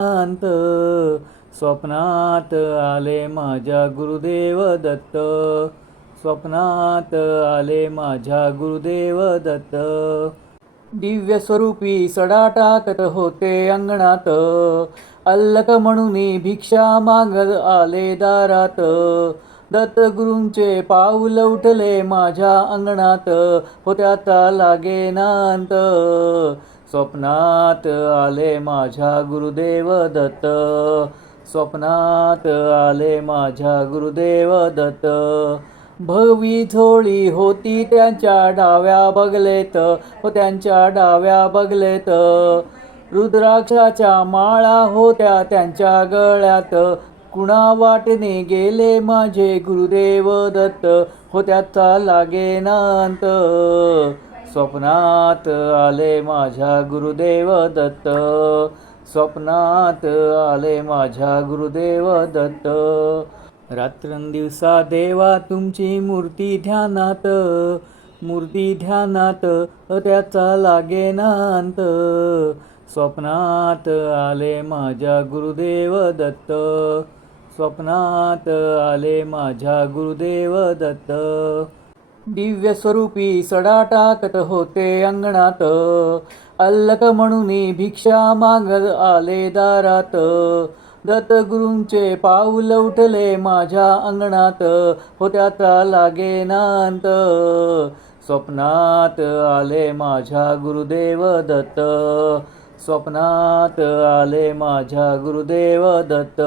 अंत स्वप्नात आले माझ्या गुरुदेव दत्त. स्वप्नात आले माझ्या गुरुदेव दत्त. दिव्य स्वरूपी सडा टाकत होते अंगणात. अल्लक म्हणून भिक्षा मागत आले दारात. दत्तगुरूंचे पाऊल उठले माझ्या अंगणात. होत्याचा लागे नांत. स्वप्नात आले माझ्या गुरुदेव दत्त. स्वप्नात आले माझ्या गुरुदेव दत्त. भगवी झोळी होती त्यांच्या डाव्या बगलेत. त्यांच्या डाव्या बगलेत. रुद्राक्षाच्या माळा होत्या त्यांच्या गळ्यात. कुणा वाटेने गेले माझे गुरुदेव दत्त. त्याचा लागे नांत. स्वप्नात आले माझ्या गुरुदेव दत्त. स्वप्नात आले माझ्या गुरुदेव दत्त. रात्रंदिवसा देवा तुमची मूर्ती ध्यानात. मूर्ती ध्यानात त्याचा लागे नांत. स्वप्नात आले माझ्या गुरुदेव दत्त. स्वप्नात आले माझ्या गुरुदेव दत्त. दिव्य स्वरूपी सडा टाकत होते अंगणात. अल्लक म्हणून भिक्षा मागत आले दारात. दत्तगुरूंचे पाऊल उठले माझ्या अंगणात. त्याचा लागे नांत. स्वप्नात आले माझ्या गुरुदेव दत्त. स्वप्नात आले माझ्या गुरुदेव दत्त.